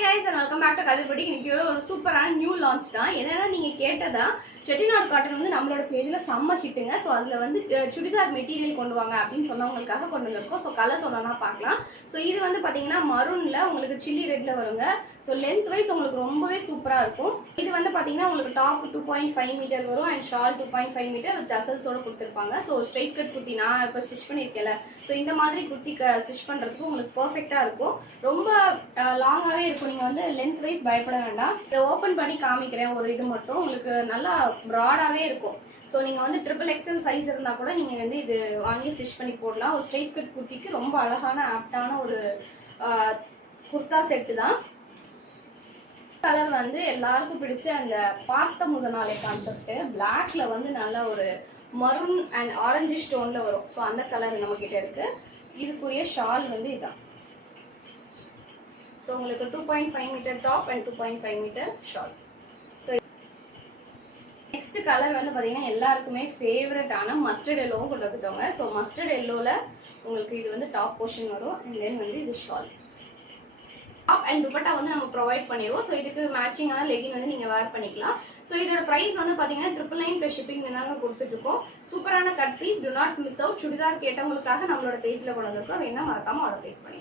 Hi guys and welcome back to Kadhipudi. இன்னைக்கு ஒரு சூப்பரான நியூ லான்ச் தான். என்னன்னா நீங்க கேட்டதா செட்டிநாடு காட்டன் வந்து நம்மளோட பேஜ்ல செம்ம ஹிட்டுங்க. ஸோ அதில் வந்து சுடிதார் மெட்டீரியல் கொண்டு வாங்க அப்படின்னு சொன்னவங்களுக்காக கொண்டு வந்திருக்கோம். ஸோ கலர் சொல்லனா பார்க்கலாம். ஸோ இது வந்து பார்த்தீங்கன்னா மரூனில் உங்களுக்கு சில்லி ரெட்டில் வருங்க. ஸோ லென்த் வைஸ் உங்களுக்கு ரொம்பவே சூப்பராக இருக்கும். இது வந்து பார்த்தீங்கன்னா உங்களுக்கு டாப் 2.5 மீட்டர் வரும் அண்ட் ஷால் 2.5 மீட்டர் வித் டசல்ஸோட கொடுத்துருப்பாங்க. ஸோ ஸ்ட்ரைட் கட் குர்த்தி நான் இப்போ ஸ்டிச் பண்ணியிருக்கேன்ல, ஸோ இந்த மாதிரி குர்த்தி ஸ்டிச் பண்ணுறதுக்கு உங்களுக்கு பர்ஃபெக்டாக இருக்கும். ரொம்ப லாங்காகவே இருக்கும். நீங்கள் வந்து லென்த் வைஸ் பயப்பட வேண்டாம். இதை ஓப்பன் பண்ணி காமிக்கிறேன். ஒரு இது மட்டும் உங்களுக்கு நல்லா ப்ராடாகவே இருக்கும். ஸோ நீங்கள் வந்து XXL சைஸ் இருந்தால் கூட நீங்கள் வந்து இது வாங்கி ஸ்டிச் பண்ணி போடலாம். ஒரு ஸ்ட்ரைட் கட் குர்த்திக்கு ரொம்ப அழகான ஆப்டான ஒரு குர்த்தா செட்டு தான். கலர் வந்து எல்லாருக்கும் பிடிச்ச அந்த பார்த்த முதல் நாளை கான்செப்ட் பிளாக்ல வந்து நல்ல ஒரு மரூன் அண்ட் ஆரஞ்சு ஸ்டோன்ல வரும். ஸோ அந்த கலர் நம்ம கிட்ட இருக்கு. இதுக்குரிய ஷால் வந்து இதான். ஸோ உங்களுக்கு 2.5 metre top and 2.5 metre shawl. So next colour வந்து பார்த்தீங்கன்னா எல்லாருக்குமே ஃபேவரட்டான மஸ்டர்ட் எல்லோவும் கொண்டு வந்துட்டோங்க. ஸோ மஸ்டர்ட் எல்லோவில் உங்களுக்கு இது வந்து டாப் போர்ஷன் வரும் அண்ட் தென் வந்து இது ஷால். டாப் அண்ட் துப்பட்டா வந்து நம்ம ப்ரொவைட் பண்ணிடுவோம். ஸோ இதுக்கு மேட்சிங்கான லெகின் வந்து நீங்கள் வேர் பண்ணிக்கலாம். ஸோ இதோட ப்ரைஸ் வந்து பார்த்தீங்கன்னா 999 + ஷிப்பிங் தாங்க கொடுத்துட்ருக்கோம். சூப்பரான cut piece. Do not miss out. Churidar கேட்டவங்களுக்காக நம்மளோட பேஜில் கொண்டு வந்திருக்கோம். வேணா மறக்காமல் ஆர்டர் ப்ளேஸ் பண்ணி